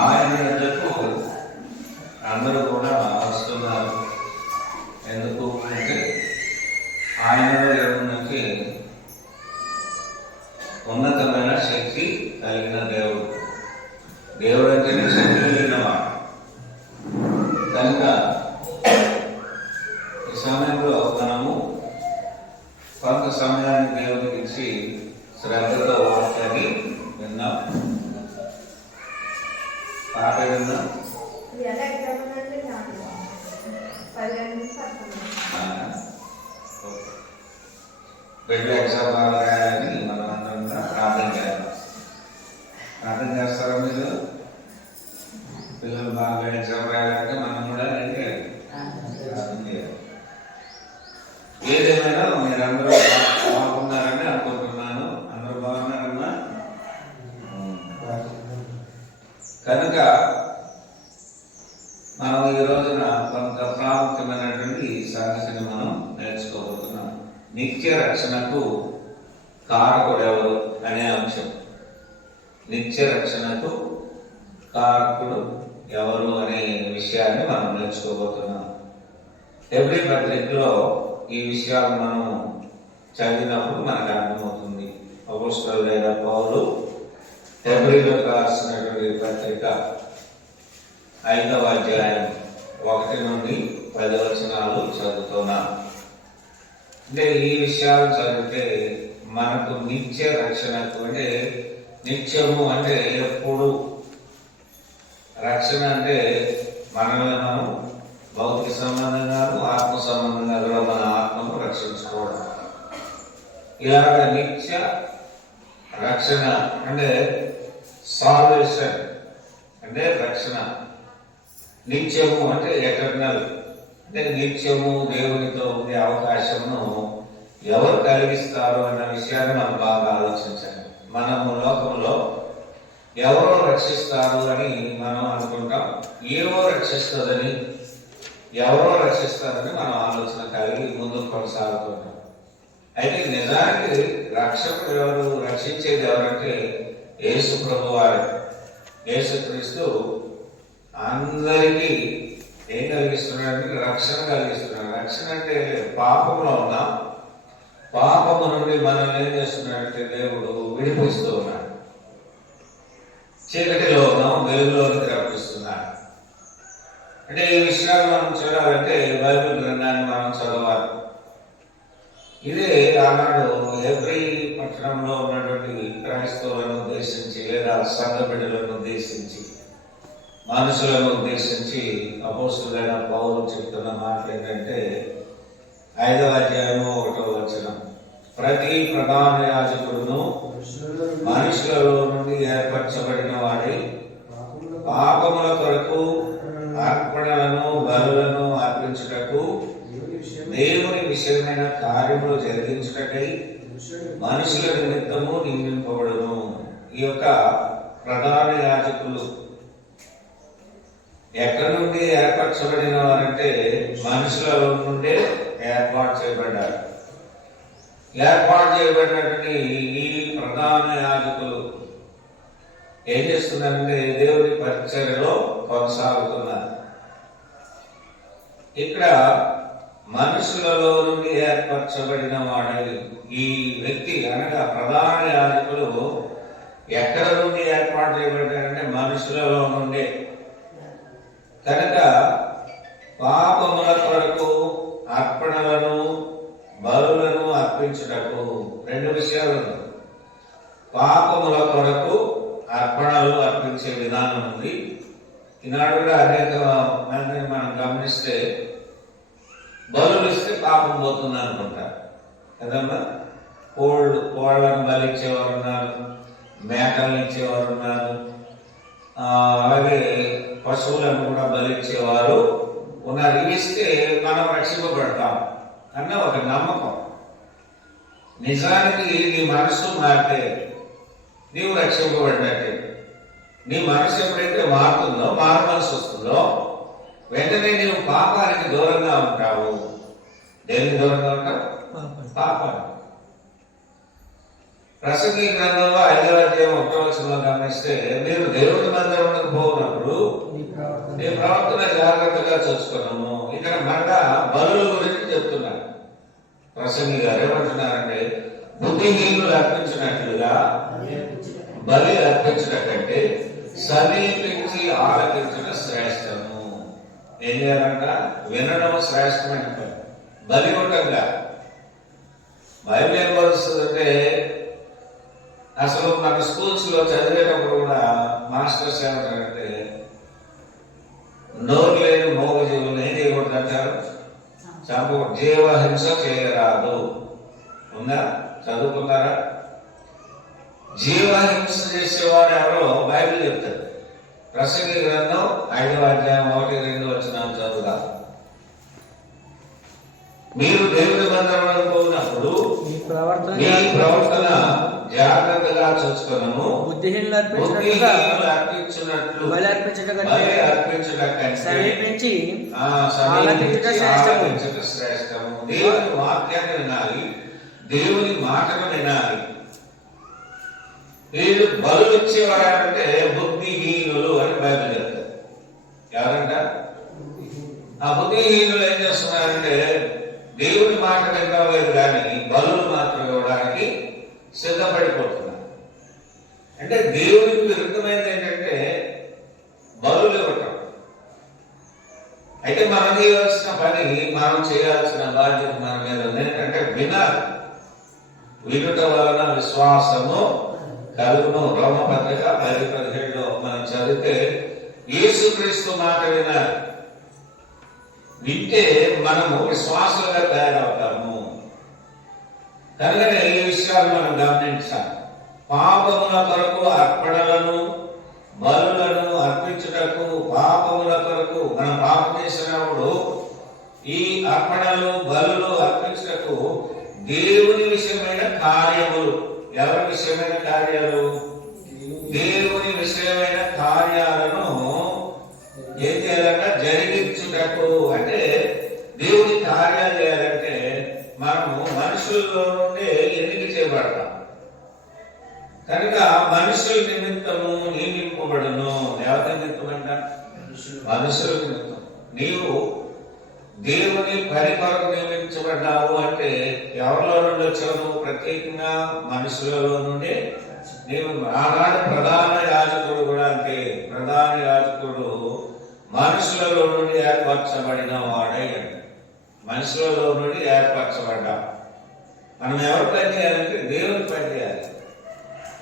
ఆయన ఎందుకు అందరూ కూడా వస్తున్నారు. ఎందుకు అంటే ఆయనలో ఏముందంటే ఉన్నతమైన శక్తి కలిగిన దేవుడు. దేవుడు అంటేనే శక్తి కలిగినవాడు. కనుక ఈ సమయంలో మనము కొంత సమయాన్ని దేవుడికి ఇచ్చి శ్రద్ధతో వాక్యాన్ని విన్నాం. పాట విన్నాం. బిడ్డ ఎగ్జామ్ రాయాలని మనం అందరం ప్రార్థన చేయాలి. ప్రార్థన చేస్తారా మీరు? పిల్లలు బాగా ఎగ్జామ్ రాయాలంటే మనం కూడా ప్రార్థన చేయాలి. ఏదేమైనా మీరందరూ బాగున్నారని అనుకుంటున్నాను. అందరూ బాగున్నారన్నా? కనుక మనం ఈ రోజున కొంత ప్రాముఖ్యమైనటువంటి సంగతిని మనం నేర్చుకోబోతున్నాం. నిత్య రక్షణకు కారకుడు ఎవరు అనే అంశం. నిత్య రక్షణకు కారకుడు ఎవరు అనే విషయాన్ని మనం నేర్చుకోబోతున్నాం. హెబ్రీ పత్రికలో ఈ విషయాలు మనం చదివినప్పుడు మనకు అర్థమవుతుంది. అపోస్తలుడైన పౌలు హెబ్రీలకు రాసినటువంటి పత్రిక 5వ అధ్యాయం 1 నుండి 10 వచనాలు చదువుతున్నాం. అంటే ఈ విషయాలు చదివితే మనకు నిత్య రక్షణకు, అంటే నిత్యము అంటే ఎప్పుడు, రక్షణ అంటే మనల్ని మనం భౌతిక సంబంధంగాను ఆత్మ సంబంధంగా కూడా మన ఆత్మను రక్షించుకోవడం. ఇలాగ నిత్య రక్షణ అంటే సాల్వేషన్ అంటే రక్షణ. నిత్యము అంటే ఎటర్నల్, అంటే నిత్యము దేవునితో ఉండే అవకాశమును ఎవరు కలిగిస్తారు అన్న విషయాన్ని మనం బాగా ఆలోచించాలి. మనము లోకంలో ఎవరో రక్షిస్తారు అని మనం అనుకుంటాం. ఏవో రక్షిస్తుందని, ఎవరో రక్షిస్తారని మనం ఆలోచన కలిగి ముందుకు కొనసాగుతుంటాం. అయితే నిజానికి రక్షకుడు ఎవరు, రక్షించేది ఎవరంటే యేసు ప్రభు వారు. యేసుక్రీస్తు అందరికీ ఏం కలిగిస్తున్నాడు? రక్షణ కలిగిస్తున్నాడు. రక్షణ అంటే పాపంలో ఉన్నాం, పాపము నుండి మనల్ని ఏం చేస్తున్నాడంటే దేవుడు విడిపిస్తూ ఉన్నాడు. చీకటిలో ఉన్నాం, వెలుగులోకి రప్పిస్తున్నాడు. అంటే ఈ విషయాలు మనం చూడాలంటే బైబిల్ గ్రంథాన్ని మనం చదవాలి. ఇదే ఆనాడు హెబ్రీ పట్టణంలో ఉన్నటువంటి క్రైస్తవులను ఉద్దేశించి లేదా సంఘ బిడ్డలను ఉద్దేశించి, మనుషులను ఉద్దేశించి అపోస్తలుడైన పౌలు చెప్తున్న మాటలు ఏంటంటే 5వ అధ్యాయం 1వ వచనం, ప్రతి ప్రధాన యాజకుడును మనుషులలో నుండి ఏర్పరచబడిన వాడి పాపముల కొరకు అర్పణలను బలులను అర్పించుటకు దేవుని విషయమైన కార్యములు జరిగించుటకై మనుషుల నిమిత్తము నియమింపబడును. ఈ యొక్క ప్రధాన యాజకులు ఎక్కడి నుండి ఏర్పరచబడిన వారంటే మనుషులలో నుండే ఏర్పాటు చేయబడ్డారు. ఏర్పాటు చేయబడినటువంటి ఈ ప్రధాన యాజకులు ఏం చేస్తున్నారంటే దేవుని పరిచర్యలో కొనసాగుతున్నారు. ఇక్కడ మనుషులలో నుండి ఏర్పరచబడిన వాడు ఈ వ్యక్తి అనగా ప్రధాన యాజకులు ఎక్కడ నుండి ఏర్పాటు చేయబడ్డారంటే మనుషులలో నుండే. కనుక పాపముల కొరకు అర్పణలను బలులను అర్పించుటకు 2 విషయాలు. పాపముల కొరకు అర్పణలు అర్పించే విధానం ఉంది. ఈనాడు కూడా అనేక మందిని మనం గమనిస్తే బలులు ఇస్తే పాపం పోతుంది అనుకుంటారు కదమ్మా. కోళ్ళను బలిచ్చేవారు ఉన్నారు, మేకలను ఇచ్చేవారు ఉన్నారు, అలాగే పశువులను కూడా బలిచ్చేవారు ఉన్నారు. ఇవి ఇస్తే మనం రక్షింపబడతాం అన్న ఒక నమ్మకం. నిజానికి నీ మనసు మారితే నీవు రక్షింపబడినట్టే. నీ మనసు ఎప్పుడైతే మారుతుందో, మారు మనసు వస్తుందో వెంటనే నీవు పాపానికి దూరంగా ఉంటావు. దేనికి దూరంగా ఉంటావు? పాపానికి. ప్రసంగి గ్రంథంలో 5వ అధ్యాయం 1వ వచనంలో గమనిస్తే, మీరు దేవుని మందిరమునకు పోయినప్పుడు నీ ప్రవర్తన జాగ్రత్తగా చూసుకున్నాము. ఇక్కడ మళ్ళా బలుల గురించి చెప్తున్నారు. ప్రసంగి గారు ఏమంటున్నారంటే, బుద్ధిహీనులు అర్పించినట్లుగా బలి అర్పించడం కంటే సమీపించి ఆలకించడం శ్రేష్టము. ఏం చేయాలంట? వినడం శ్రేష్టమైన పని, బలి ఉండగా. బైబిల్ ఏం బలుస్తుందంటే, అసలు మన స్కూల్స్ లో చదివేటప్పుడు కూడా మాస్టర్స్ ఏమంటారంటే, నోరు లేని మోగజీవులను ఏం చేయకూడదు అంటారు? చంపకూడదు, జీవహింస చేయరాదు. ఉందా? చదువుకున్నారా? జీవహింస చేసేవారు ఎవరో బైబిల్ చెప్తారు. ప్రసంగి గ్రంథం 5వ అధ్యాయం 1-2 వచనాలు చదువుదా. మీరు దేవుని మందిరంలో పోయినప్పుడు మీ ప్రవర్తన జాగ్రత్తగా చూసుకున్నాము. బుద్ధిహీనులు అర్పించినట్లు బలి అర్పించడం కంటే సమీపించి ఆలకించడం శ్రేష్టము. దేవుని వాక్యాన్ని వినాలి, దేవుని మాటను వినాలి. వీళ్ళు బలు ఇచ్చేవారంటే బుద్ధిహీనులు అని బైబిల్ చెప్తారు. ఎవరంట? ఆ బుద్ధిహీనులు ఏం చేస్తున్నారంటే, దేవుని మాట వినలేదు కానీ బలులు మాత్రం ఇవ్వడానికి సిద్ధపడిపోతున్నారు. అంటే దేవునికి విరుద్ధమైనది ఏంటంటే బలులు ఇవ్వటం. అయితే మనం చేయాల్సిన పని, మనం చేయాల్సిన బాధ్యత మన మీద ఉంది. ఏంటంటే వినాలి. వినుట వలన విశ్వాసము కలుగును. రోమపత్రిక 10:17 మనం చదివితే, యేసుక్రీస్తు మాట వినాలి. వింటే మనము విశ్వాసులుగా తయారవుతాము. కనుకనే ఈ విషయాలు మనం గమనించాలి. పాపముల కొరకు అర్పణలను బలులను అర్పించుటకు, పాపముల కొరకు మనం పాపం చేసినప్పుడు ఈ అర్పణలు బలులు అర్పించుటకు దేవుని విషయమైన కార్యములు. ఎవరి విషయమైన కార్యాలు? దేవుని విషయమైన కార్యాలను ఏం చేయాలంటే జరిగించుటకు. అంటే దేవుని కార్యాలు చేయాలంటే మనము మనుషుల్లో నుండి ఎన్నిక చేయబడతాం. కనుక మనుషుల నిమిత్తము నియమింపబడును. ఎవరి నిమిత్తం అంట? మనుషుల నిమిత్తం. నీవు దేవుని పని కొరకు నియమించబడ్డావు అంటే ఎవరిలో నుండి వచ్చావు? నువ్వు ప్రత్యేకంగా మనుషులలో నుండి. నీవు ఆనాడు ప్రధాన యాజకుడు కూడా అంతే. ప్రధాన యాజకుడు మనుషులలో నుండి ఏర్పరచబడిన వాడే. మనుషులలో నుండి ఏర్పరచబడ్డా. మనం ఎవరు పని చేయాలంటే దేవుని పని చేయాలి.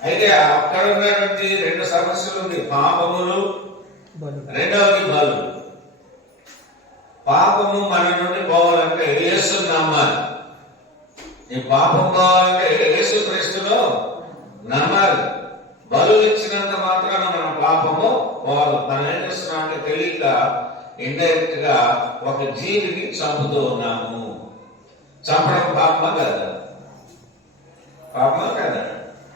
అయితే అక్కడ ఉన్నటువంటి 2 సమస్యలు ఉంది. పాపములు, రెండవది బలు. పాపము మన నుండి పోవాలంటే యేసుని నమ్మాలి. నీ పాపం పోవాలంటే యేసుక్రీస్తులో నమ్మాలి. బలు ఇచ్చినంత మాత్రాన మన పాపము పోవాలి. మనం ఏం చేస్తున్నాం అంటే తెలియక ఇండైరెక్ట్ గా ఒక జీవిని చంపుతూ ఉన్నాము. చంపడం పాపమా కదా? పాపమా కదా?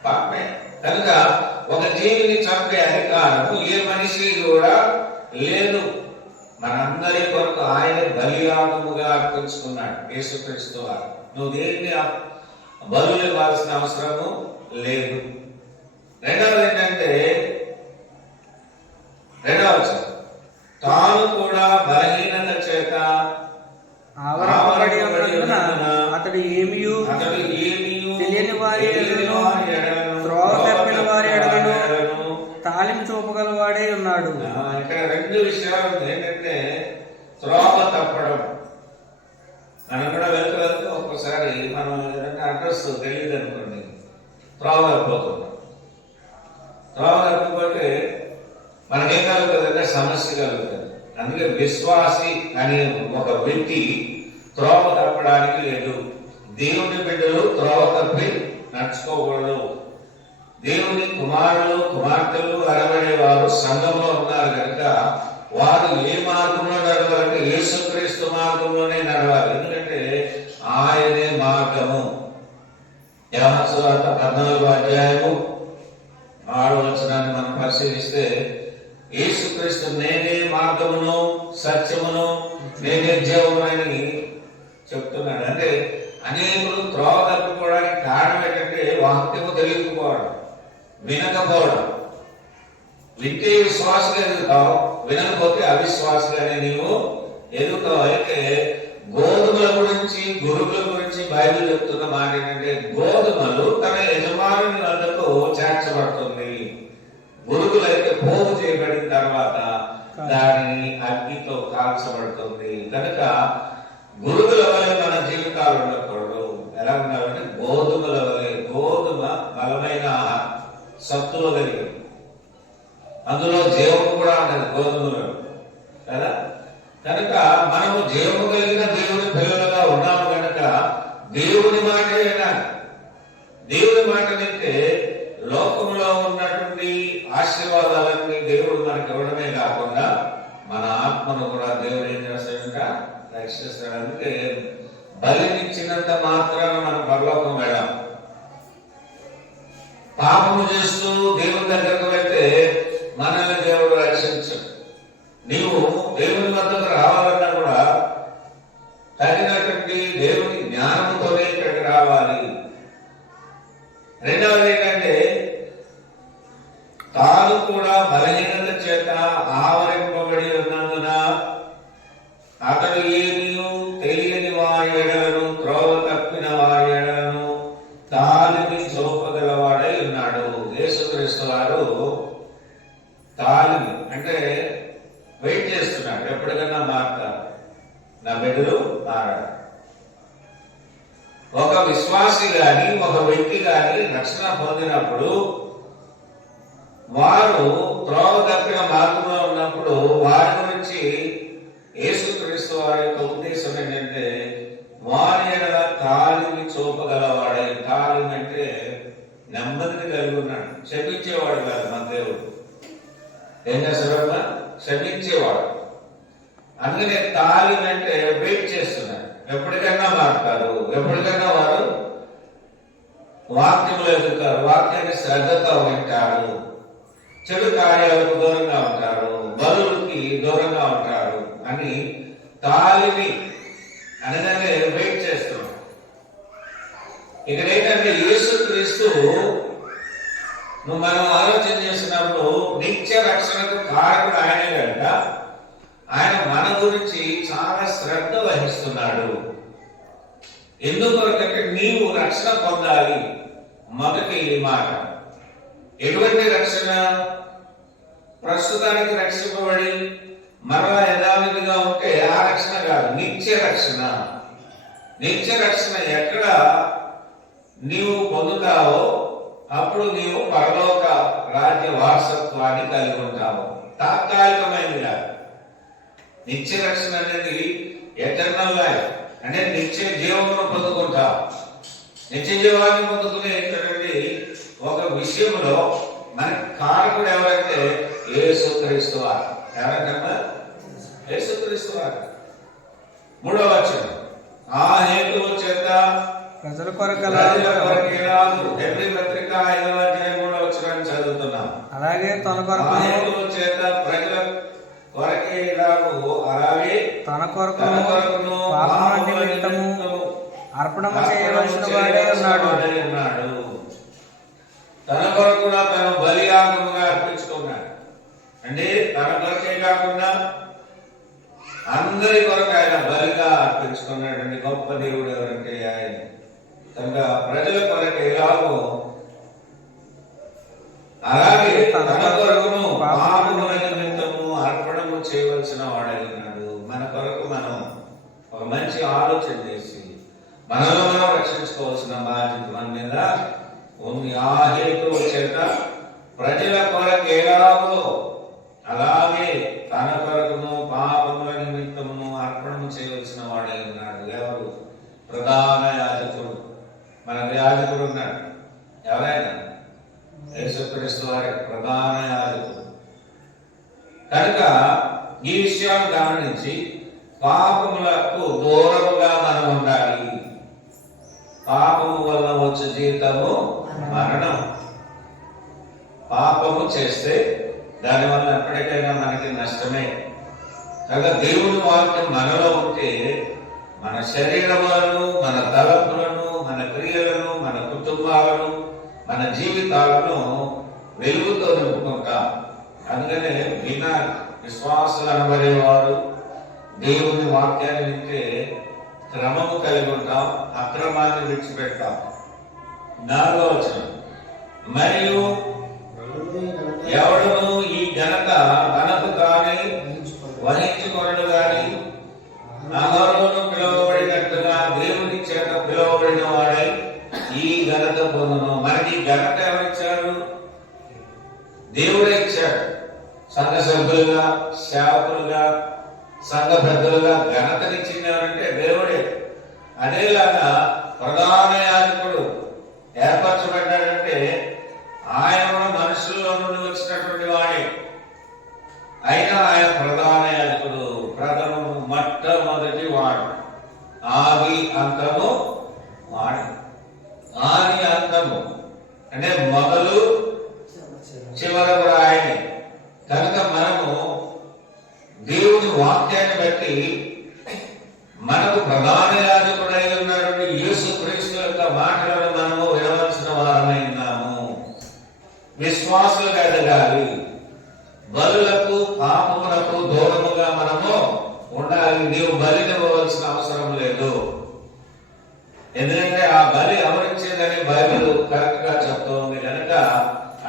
పాపమే. కనుక ఒక జీవిని చంపే అధికారము ఏ మనిషి కూడా లేదు. మనందరి కొరకు ఆయన బలియాగముగా అర్పించుకున్నాడు యేసుక్రీస్తు వారు. నువ్వు దేన్ని బలులు ఇవ్వాల్సిన అవసరము లేదు. రెండవది ఏంటంటే, తాను కూడా బలహీనత చేత అతడు ఏమీ తెలియని వారి ఎడలను, త్రోవ తప్పిన వారి ఎడలను తాళింపు చూపగలవాడే ఉన్నాడు. ఇక్కడ 2 విషయాలు ఉంది. ఏంటంటే త్రోవ తప్పడం. మనం కూడా వెళ్తూ ఒక్కసారి మనం ఏదైనా అడ్రస్ తెలియదు అనుకోండి, త్రోవ తప్పిపోతున్నాం. త్రోవ తప్పిపోతే మనకేం కలుగుతుంది అంటే సమస్య కలుగుతుంది. అందుకే విశ్వాసి అనే ఒక వ్యక్తి త్రోవ తప్పడానికి లేదు. దేవుని బిడ్డలు త్రోవ తప్పి నడుచుకోకూడదు. దేవుని కుమారులు కుమార్తెలు అనబడే వారు సంఘంలో ఉన్నారు కనుక వారు ఏ మార్గంలో నడవాలంటే యేసుక్రీస్తు మార్గంలోనే నడవాలి. ఎందుకంటే ఆయనే మార్గము. యోహాను సువార్త 14వ అధ్యాయము 6వ వచనాన్ని మనం పరిశీలిస్తే, యేసుక్రీస్తు నేనే మార్గమును సత్యమును నేనే జీవమునని చెప్తున్నాడు. అంటే అనేకులు త్రోవ తప్పిపోవడానికి కారణం ఏంటంటే వాక్యము తెలియకపోవడం, వినకపోవడం. వింటే విశ్వాసగా ఎదుగుతావు, వినకపోతే అవిశ్వాసగానే నీవు ఎదుగుతావు. అయితే గోధుమల గురించి, గురువుల గురించి బైబిల్ చెప్తున్న మాట ఏంటంటే, గోధుమలు తన యజమానుని వద్దకు చేర్చబడుతుంది, గురువులైతే పోగు చేయబడిన తర్వాత దానిని అగ్నితో కాల్చబడుతుంది. కనుక గురువుల వలె మన జీవితాలు ఉండకూడదు. ఎలా ఉండాలంటే గోధుమల వలె. గోధుమ బలమైన సత్తువ కలిగింది, అందులో జీవము కూడా ఉండదు గోధుమలో కదా. కనుక మనము జీవము కలిగిన దేవుని పిల్లలుగా ఉన్నాము కనుక దేవుని మాట వినాలి. దేవుని మాట వింటే లోకంలో ఉన్నటువంటి ఆశీర్వాదాలన్నీ దేవుడు మనకి ఇవ్వడమే కాకుండా మన ఆత్మను కూడా దేవుడు ఏం చేస్తాడంట, రక్షిస్తాడు. అందుకే బలినిచ్చినంత మాత్రాన మనం పరలోకం వెళ్ళాం. పాపము చేస్తూ దేవుని దగ్గరకు వెళ్తే మనల్ని దేవుడు రక్షించడు. నీవు దేవుని వద్దకు రావాలన్నా కూడా తగినటువంటి దేవుని జ్ఞానంతోనే ఇక్కడికి రావాలి. రెండవది ఏంటంటే, తాను కూడా బలహీనత చేత ఆవరింపబడి ఉన్నందున అతడు ఏమీ తెలియని వారి ఎడలను, త్రోవ తప్పిన వారి ఎడలను తాలిమి చూపగలవాడై ఉన్నాడు. యేసుక్రీస్తు వారు తాలిమి అంటే వెయిట్ చేస్తున్నాడు, ఎప్పటికైనా మారుతాడు, నా బిడ్డలు మారాడు. ఒక విశ్వాసి గాని, ఒక వ్యక్తి గాని రక్షణ పొందినప్పుడు వారు త్రోవ తప్పిన మార్గంలో ఉన్నప్పుడు వారి గురించి యేసుక్రీస్తు వారి యొక్క ఉద్దేశం ఏంటంటే, వారి ఎడల తాలిమి చూపగలవాడే. తాలిమి అంటే నెమ్మదిని కలిగి ఉన్నాడు, క్షమించేవాడు కాదు మన దేవుడు. ఏం చేస్తాడమ్మా? క్షమించేవాడు. అందుకనే తాలిమి అంటే వెయిట్ చేస్తున్నాడు, ఎప్పటికైనా మారుతారు, ఎప్పటికైనా వారు వాక్యములు ఎదుగుతారు, వాక్యాన్ని శ్రద్ధతో వింటారు, చెడు కార్యాలకు దూరంగా ఉంటారు, బలులకి దూరంగా ఉంటారు అని తాలిమి అనగానే వెయిట్ చేస్తున్నాం. ఇక్కడ ఏంటంటే యేసుక్రీస్తు మనం ఆలోచన చేసినప్పుడు నిత్య రక్షణకు కారకుడు ఆయనే కనుక ఆయన మన గురించి చాలా శ్రద్ధ వహిస్తున్నాడు. ఎందుకంటే నీవు రక్షణ పొందాలి. మొదటి మాట ఎటువంటి రక్షణ? ప్రస్తుతానికి రక్షింపబడి మరలా యథావిధిగా ఉంటే ఆ రక్షణ కాదు, నిత్య రక్షణ. నిత్య రక్షణ ఎక్కడ నీవు పొందుతావో అప్పుడు నీవు పరలోక రాజ్య వారసత్వాన్ని కలిగి ఉంటావు. తాత్కాలికమైనది కాదు. నిత్య రక్షణ అనేది ఎటర్నల్ లైఫ్, అంటే నిత్య జీవమును పొందుకుంటావు. నిత్య జీవాన్ని పొందుకునేటువంటి ఒక విషయంలో మనకి కారకుడు ఎవరంటే యేసుక్రీస్తు వారు. ఎవరంటన్నా? యేసుక్రీస్తు వారు. మూడవ వచనం, ఆ హేతువు చేత ప్రజల కొరకు హెబ్రీ పత్రిక 5వ అధ్యాయం 3వ వచనాన్ని చదువుతున్నాం. అలాగే తన కొరకు చేత ప్రజల కొరకే ఇలాగు, అలాగే తన కొరకును పాపముల నిమిత్తము అర్పణము చేయవలసిన వాడే ఉన్నాడు. తన కొరకు కూడా తను బలియాగముగా అర్పించుకున్నాడు. అంటే తన కొరకే కాకుండా అందరి కొరకు ఆయన బలిగా అర్పించుకున్నాడండి. గొప్ప దేవుడు ఎవరంటే ఆయన. కనుక ప్రజల కొరకు ఎలాగో అలాగే తన కొరకును పాపముల నిమిత్తము అర్పణము చేయవలసిన వాడై ఉన్నాడు. మన కొరకు మనం ఒక మంచి ఆలోచన చేసి మనలో మనం రక్షించుకోవాల్సిన బాధ్యత మన మీద ఉంది. ఆ హేతువు చేత ప్రజల కొరకు ఎలాగో అలాగే తన కొరకును పాపముల నిమిత్తమును అర్పణము చేయవలసిన వాడై ఉన్నాడు. ఎవరు? ప్రధాన యాజకుడు. మనకు యాజకుడు ఉన్నాడు. ఎవరైనా? యేసుక్రీస్తు వారి ప్రధాన యాజకుడు. కనుక ఈ విషయాన్ని గమనించి పాపములకు దూరముగా మనం ఉండాలి. పాపము వల్ల వచ్చే జీవితము మరణం. పాపము చేస్తే దానివల్ల ఎప్పటికైనా మనకి నష్టమే. కనుక దేవుని వాక్యం మనలో ఉంటే మన శరీరములను, మన తలపులను, మన క్రియలను, మన కుటుంబాలను, మన మన జీవితాలను వెలుగుతో నింపుకుంటాం. అందుకనే విశ్వాసులు అనబడేవారు దేవుని వాక్యాన్ని వింటే క్రమము కలిగి ఉంటాం, అక్రమాన్ని విడిచిపెడతాం. 4వ వచనం, మరియు ఎవడును ఈ ఘనత తనకు తానే వహించుకొనడు గాని అహరోను పిలువబడినట్టుగా దేవుని చేత పిలువబడిన వాడై ఈ ఘనత పొందును. మనకి ఘనత ఎవరిచ్చారు? దేవుడే ఇచ్చాడు. సంఘ సభ్యులుగా, సేవకులుగా, సంఘ పెద్దలుగా ఘనతనిచ్చింది ఎవరంటే దేవుడే. అదేలాగా ప్రధాన యాజకుడు ఏర్పరచబడ్డాడంటే ఆయన కూడా మనుషుల్లో నుండి వచ్చినటువంటి వాడే. అయినా ఆయన ప్రధాన యాజకుడు, ప్రథమము, మొట్టమొదటి వాడు, ఆది అంతము వాడు. ఆది అంతము అంటే మొదలు చివరి కూడా ఆయనే. కనుక మనము దేవుని వాక్యాన్ని బట్టి మనకు ప్రధాన యాజకుడై ఉన్నటువంటి యేసు క్రీస్తు యొక్క మాటలను మనము వినవలసిన వారమైనాము. విశ్వాసులుగా ఎదగాలి. బలులకు, పాపములకు దూరముగా మనము ఉండాలి. నీవు బలినివ్వవలసిన అవసరం లేదు. ఎందుకంటే ఆ బలి ఎవరిచ్చేదని బైబిల్ కరెక్ట్ గా చెప్తోంది కనుక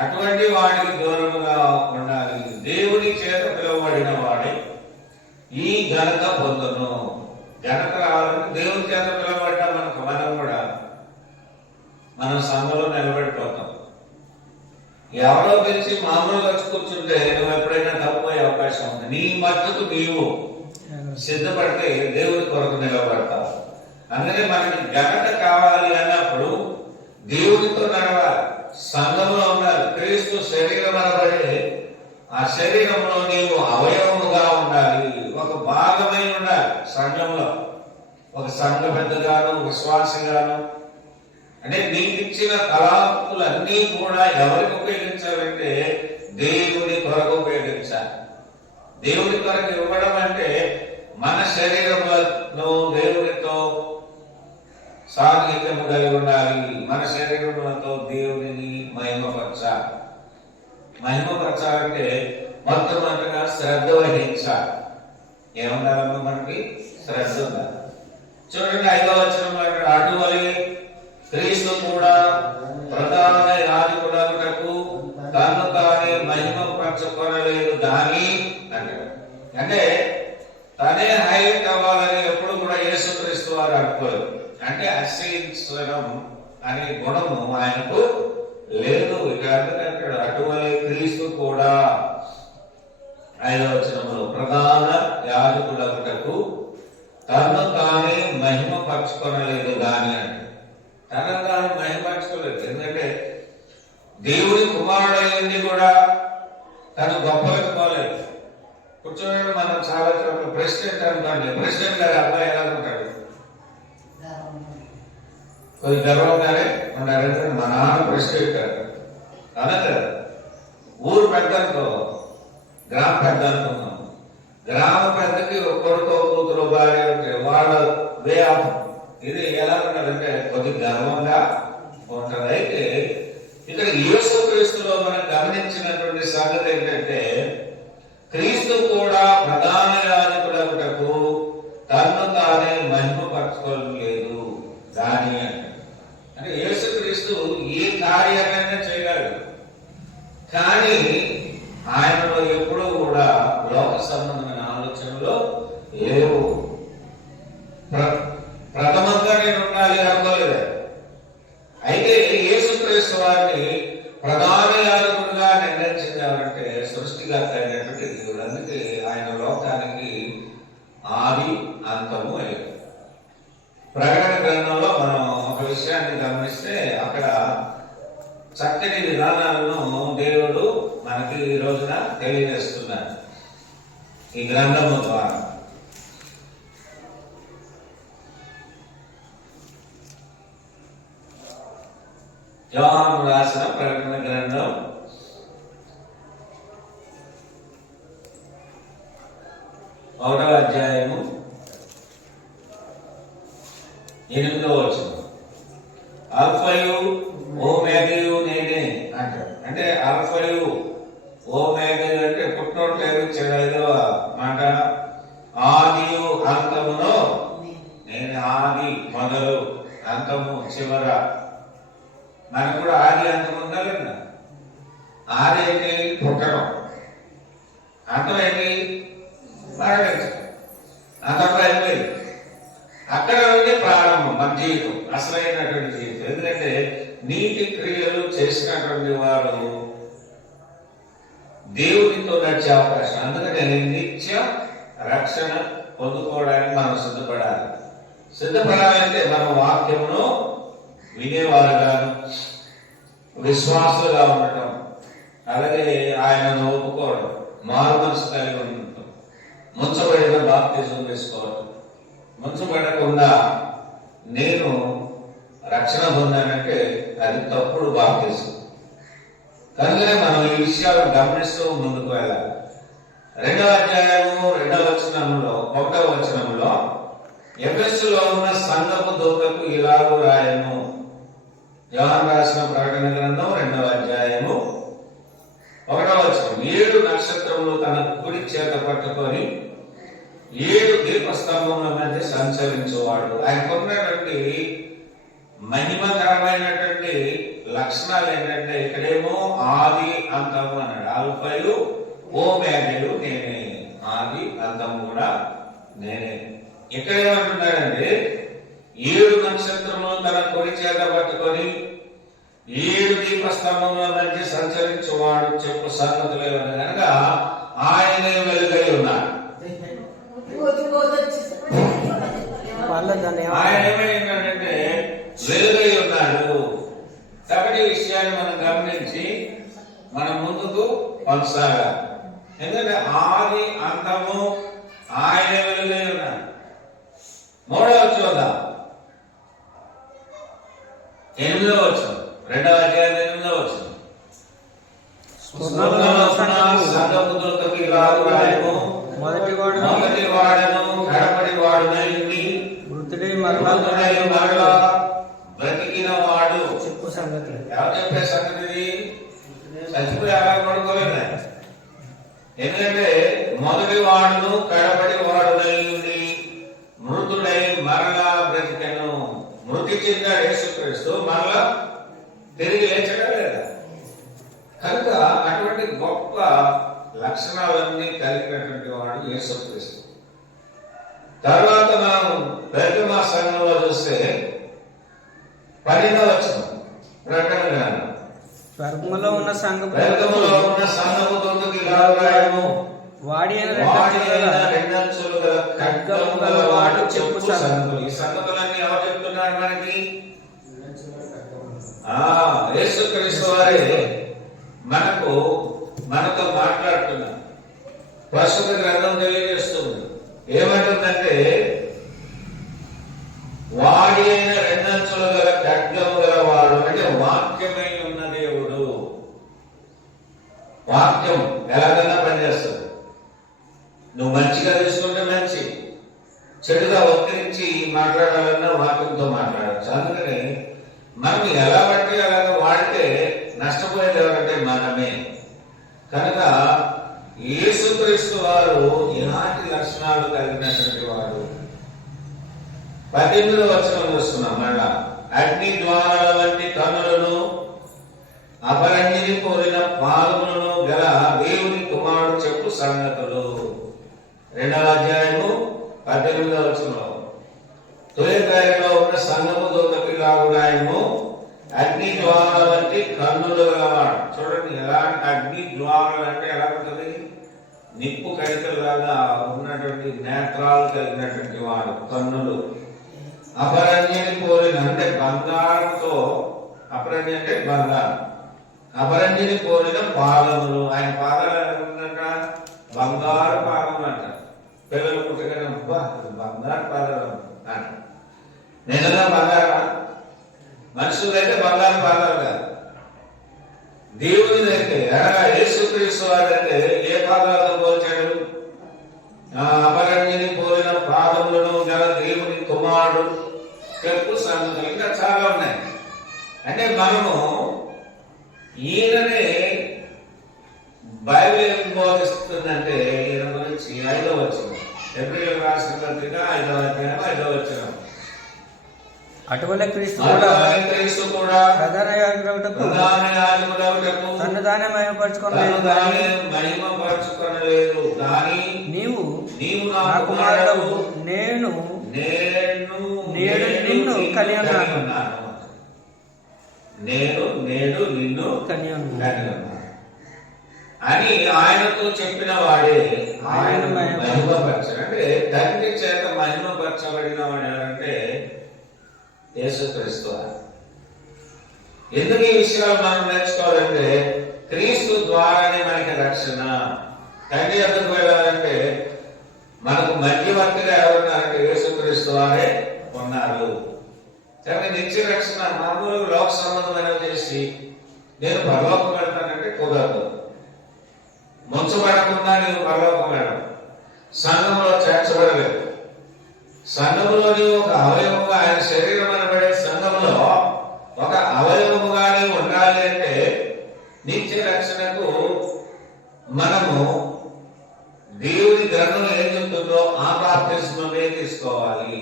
అటువంటి వాడికి దూరముగా ఉండాలి. దేవుని చేత పిలువబడిన వాడి ఈ ఘనత పొందును. ఘనత రావాలంటే దేవుని చేత పిలువబడ్డా మనం కూడా మనం సంఘంలో నిలబడిపోతాం. ఎవరో పిలిచి మామూలుగా వచ్చి కూర్చుంటే నువ్వు ఎప్పుడైనా తప్పిపోయే అవకాశం ఉంది. నీ మట్టుకు నీవు సిద్ధపడితే దేవుని కొరకు నిలబడతావు. అందుకని మనకి ఘనత కావాలి అన్నప్పుడు దేవునితో నడవాలి, సంఘంలో ఉండాలి. క్రీస్తు శరీరం అనబడి ఆ శరీరంలో నీవు అవయవముగా ఉండాలి, ఒక భాగమై ఉండాలి. సంఘంలో ఒక సంఘ పెద్దగాను, విశ్వాసగాను. అంటే నీకు ఇచ్చిన తలాంతులన్నీ కూడా ఎవరికి ఉపయోగించాలంటే దేవుని కొరకు ఉపయోగించాలి. దేవుని కొరకు ఇవ్వడం అంటే మన శరీరంలో దేవునితో సాన్నిధ్యం కలిగి ఉండాలి. మన శరీరములతో దేవుని మహిమపరచాలి. మహిమపరచాలంటే మొట్టమొదటిగా శ్రద్ధ వహించాలి. ఏముండాలమ్మా? మనకి శ్రద్ధ ఉండాలి. చూడండి 5వ వచనంలో అటువలే క్రీస్తు కూడా ప్రధాన యాజకుడగుటకు తను తానే మహిమపరచుకొనలేదు గాని అంటాడు. అంటే తనే హైలైట్ అవ్వాలని ఎప్పుడు కూడా యేసుక్రీస్తు వారు అనుకోలేదు. అంటే అసహించడం అనే గుణము ఆయనకు లేదు. ఇక్కడ అందుకంటాడు అటువలే క్రీస్తు కూడా 5వ వచనంలో ప్రధాన యాజకుడగుటకు తను తానే మహిమపరచుకొనలేదు గాని అంటే తనను తాను మహిమపరచుకోలేదు. ఎందుకంటే దేవుని కుమారుడైంది కూడా తను గొప్పలేకపోలేదు. కూర్చోండి, మనం చాలా చోట్ల ప్రెసిడెంట్ అనుకోండి, ప్రెసిడెంట్ గారి అబ్బాయి ఎలా ఉంటాడు? కొద్ది గర్వంగానే ఉన్నారంటే మా నాన్న ప్రెసిడెంట్ గారు అనగా ఊరు పెద్ద అనుకో, గ్రామ పెద్ద అనుకున్నాం. గ్రామ పెద్దకి కొడుకో కూతురు భార్య ఉంటే వాళ్ళ వే ఆఫ్ ఇది ఎలా ఉంటుందంటే కొద్ది గర్వంగా ఉంటుంది. అయితే ఇక్కడ యేసు క్రీస్తులో మనం గమనించినటువంటి సంగతి ఏంటంటే క్రీస్తు కూడా ప్రధాన యాజకుడగుటకు తను తానే మహిమపరచుకోలేదు కానీ అంటే యేసు క్రీస్తు ఏ కార్యాలైనా చేయగలడు. కానీ ఆయనలో ఎప్పుడూ కూడా లోక సంబంధమైన ఆలోచనలో లేవు. ప్రథమంగా నేను ఉండాలి అనుకోలేదు. అయితే యేసుక్రీస్తు వారిని ప్రధాన యాజకుడిగా నిర్ణయించింది ఎవరంటే సృష్టికర్త అయినటువంటి దేవుడు. అందుకే ఆయన లోకానికి ఆది అంతము అయ్యాడు. ప్రకటన గ్రంథంలో మనం ఒక విషయాన్ని గమనిస్తే అక్కడ చక్కని విధానాలను దేవుడు మనకి ఈ రోజున తెలియజేస్తున్నాడు ఈ గ్రంథము ద్వారా. యోహాను రాసిన ప్రకటన గ్రంథం 1వ అధ్యాయము 8వ వచనం. అల్ఫయు ఓమెగయు అంటే అల్ఫయు ఓమేగలు అంటే పుట్టినోట్లేదు ఇచ్చాడు. 5వ మాట ఆదియు అంతమును నేను. ఆది మొదలు, అంతము చివర. మనకు కూడా ఆది అంతం ఉందా లేదా? ఆది ఏంటి? పుట్టడం. అంతం ఏంటి? మరణించడం. అంతప్పుడు అయిపోయింది. అక్కడ నుండి ప్రారంభం మన జీవితం, అసలైనటువంటి జీవితం. ఎందుకంటే నీతి క్రియలు చేసినటువంటి వారు దేవునితో నడిచే అవకాశం. అందుకనే నిత్య రక్షణ పొందుకోవడానికి మనం సిద్ధపడాలి. సిద్ధపడాలంటే మన వాక్యమును వినేవారుగాను, విశ్వాసులుగా ఉండటం, అలాగే ఆయనను ఒప్పుకోవడం, మారు మనసు కలిగి ఉండటం, ముంచబడిన బాప్తిజం తీసుకోవడం. ముంచబడకుండా నేను రక్షణ పొందానంటే అది తప్పుడు బాప్తిజం. కనుకనే మనం ఈ విషయాలను గమనిస్తూ ముందుకు వెళ్ళాలి. 2వ అధ్యాయము 2వ వచనంలో 1వ వచనంలో ఎఫెసులో ఉన్న సంఘపు దూతకు ఇలాగూ రాయను. యోహాను రాసిన ప్రకటన గ్రంథం 2వ అధ్యాయము 1వ వచనం. 7 నక్షత్రములు తన కుడి చేత పట్టుకొని 7 దీపస్తంభముల మధ్య సంచరించేవాడు. ఆయనకున్నటువంటి మహిమకరమైనటువంటి లక్షణాలు ఏంటంటే, ఇక్కడేమో ఆది అంతము అన్నాడు. అల్ఫయు ఓమేగలు నేనే. ఆది అంతము కూడా నేనే. ఇక్కడ ఏమంటున్నాడంటే 7 నక్షత్రములు తన కుడి చేత పట్టుకొని 7 దీపస్తంభముల మధ్య సంచరించేవాడు చెప్పు సంగతులు ఏమన్నా కనుక ఆయనే వెలుగై ఉన్నాడు. ఆయన ఏమైందంటే వెలుగై ఉన్నాడు. కాబట్టి ఈ విషయాన్ని మనం గమనించి మనం ముందుకు కొనసాగాలి. ఎందుకంటే ఆది అంతము ఆయన వెలుగై ఉన్నాడు. 3వ చూద్దాం. 8వ వచనం, 2వ అధ్యాయం 8వ వచనం. సంఘపు దూతకు ఇలాగూ రాయను. మొదటి వాడను కడపడి వాడునై మృతుడై మరలా బ్రతికిన వాడు చెప్పు సంగతి. ఎవరు చెప్పే సంగతి? చచ్చిపోయి అలా పడుకోలేదు. ఎందుకంటే మొదటి వాడును కడపడి వాడునై మృతుడై మరలా బ్రతికెను. మృతి చెందాడు యేసుక్రీస్తు, మరలా తిరిగి లేచడా లేదా? కనుక అటువంటి గొప్ప లక్షణాలన్నీ కలిగినటువంటి వాడు యేసుక్రీస్తు. తర్వాత మనం పెర్గమ సంఘంలో చూస్తే 12వ వచనం ప్రకటన గ్రంథం. పెర్గములో ఉన్న సంఘపు దూతకు ఇలాగూ రాయను. వాడి అయిన రెండంచులు గల ఖడ్గము గలవాడు చెప్పు సంగతులు. ఈ సంగతులన్నీ ఎవరు చెప్తున్నారు మనకి? యేసుక్రీస్తు వారే మనతో మాట్లాడుతున్నారు. ప్రస్తుత గ్రంథం తెలియజేస్తుంది. ఏమంటుందంటే వాడి అయిన రెండంచులు గల ఖడ్గము గలవాడు అంటే వాక్యమై ఉన్న దేవుడు. వాక్యం ఎలాగైనా పనిచేస్తుంది. నువ్వు మంచిగా తీసుకుంటే మంచి, చెడుగా వక్రించి మాట్లాడాలన్నా వాక్యంతో మాట్లాడచ్చు. అందుకని మనం ఎలా బట్టి అలాగ వాడితే నష్టపోయేది ఎవరంటే మనమే. కనుక యేసుక్రీస్తు వారు ఇలాంటి లక్షణాలు కలిగినటువంటి వాడు. 18వ వచనం చూస్తున్నాం. మళ్ళా అగ్ని ద్వారాల వంటి కన్నులను అపరంజిని కోరిన పాదములను గల దేవుని కుమారుడు చెప్పు సంగతులు. 2వ అధ్యాయము 18వ వచనంలో తొలికాయలో ఉన్న సంఘపు దూతకు ఇలాగూ రాయను. అగ్ని ద్వారాల వంటి కన్నులు గలవాడు. చూడండి, ఎలాంటి అగ్ని ద్వారాలు అంటే ఎలా ఉంటుంది? నిప్పు కణికలాగా ఉన్నటువంటి నేత్రాలు కలిగినటువంటి వాడు, కన్నులు. అపరంజిని పోలిన అంటే బంగారంతో, అపరంజి అంటే బంగారం, అపరంజిని పోలిన పాదములు. ఆయన పాదాలు ఎలా ఉందంట? బంగారు పాదములు అంట. పిల్లలు పుట్టగానే బంగారు పాదాలు అంట. నిజంగా బంగారమా? మనుషులైతే బంగారు పాదాలు కాదు. దేవునిదైతే యేసుక్రీస్తు వారైతే ఏ పాదాలతో పోల్చాడు? అపరంజిని పోలిన పాదములను గల దేవుని కుమారుడు చెప్పు సంగతులు. ఇంకా చాలా ఉన్నాయి. అంటే మనము ఈయననే బోధిస్తుందంటే ఈయన గురించి 5వ వచనం, హెబ్రీయులకు రాసిన పత్రిక 5వ అధ్యాయం 5వ వచనం. అటువలే క్రీస్తు కూడా ప్రధాన యాజకుడగుటకు తన్ను తానే మహిమపరచుకొనలేదు గాని నీవు నా నా కుమారుడవు, నేను నేడు నిన్ను కని ఉన్నాను. నేడు నిన్ను కని ఉన్నాను కని ఉన్నాను అని ఆయనతో చెప్పిన వాడే ఆయన మహిమపరచాడు. అంటే తండ్రి చేత మహిమపరచబడిన వాడు ఎవరంటే యేసుక్రీస్తు. ఎందుకు ఈ విషయాలు మనం నేర్చుకోవాలంటే క్రీస్తు ద్వారానే మనకి రక్షణ. తండ్రి ఎందుకు వెళ్ళాలంటే మనకు మధ్యవర్తిగా ఎవరున్నారంటే యేసుక్రీస్తు వారే ఉన్నారు. కానీ నిత్య రక్షణ మామూలు లోక సంబంధమైన చేసి నేను పరలోకం వెళ్తానంటే కుదరదు. ముంచబడకుండా నేను పరలోకం వెళ్ళను. సంఘంలో చేర్చబడలేదు. సంఘంలోని ఒక అవయవముగా, ఆయన శరీరం అనబడే సంఘంలో ఒక అవయవముగానే ఉండాలి అంటే నిత్య రక్షణకు మనము దేవుని గ్రంథం ఏం చెప్తుందో ఆ బాప్తిస్మమే తీసుకోవాలి.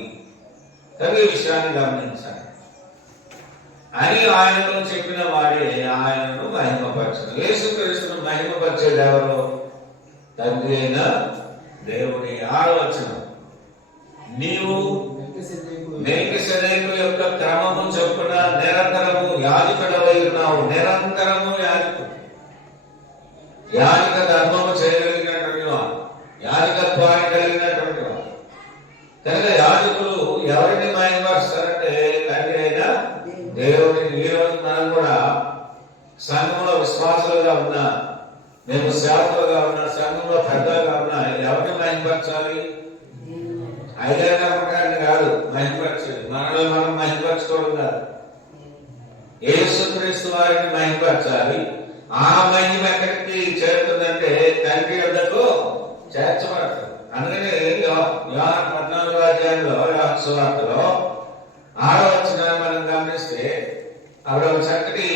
కానీ ఈ విషయాన్ని గమనించాలి అని ఆయనతో చెప్పిన వాడే ఆయనను మహిమపరచడు. యేసుక్రీస్తును మహిమపరిచేది ఎవరు? తండ్రి అయిన దేవుని. 6వ వచనం, నీవు మెల్కీసెదెకు యొక్క క్రమము చొప్పున నిరంతరము యాజకుడవై ఉన్నావు. నిరంతరము యాజకుడు, యాజక ధర్మము చేయగలిగినటువంటి వాడు, యాజకత్వాన్ని కలిగినటువంటి వాడు. కనుక యాజకులు ఎవరిని మహిమపరుస్తారంటే తండ్రి అయిన దేవుని. ఈ రోజు మనం కూడా సంఘంలో విశ్వాసులుగా ఉన్నా, మేము సేవకులుగా ఉన్నా, సంఘంలో పెద్దలుగా ఉన్నా ఎవరిని మహిమపరచాలి? ఐదైనా కాదు మహిమపరచాలి. మనలో మనం మహిమపరచుకోవడం కాదు, యేసుక్రీస్తు వారిని మహిమపరచాలి. ఆ మహిమ ఎక్కడికి చేరుతుందంటే తండ్రి వద్దకు చేర్చబడుతుంది. అందుకని యోహాను 14వ అధ్యాయంలో యోహాను సువార్తలో 6వ వచనాన్ని మనం గమనిస్తే అక్కడ ఒక చక్కటి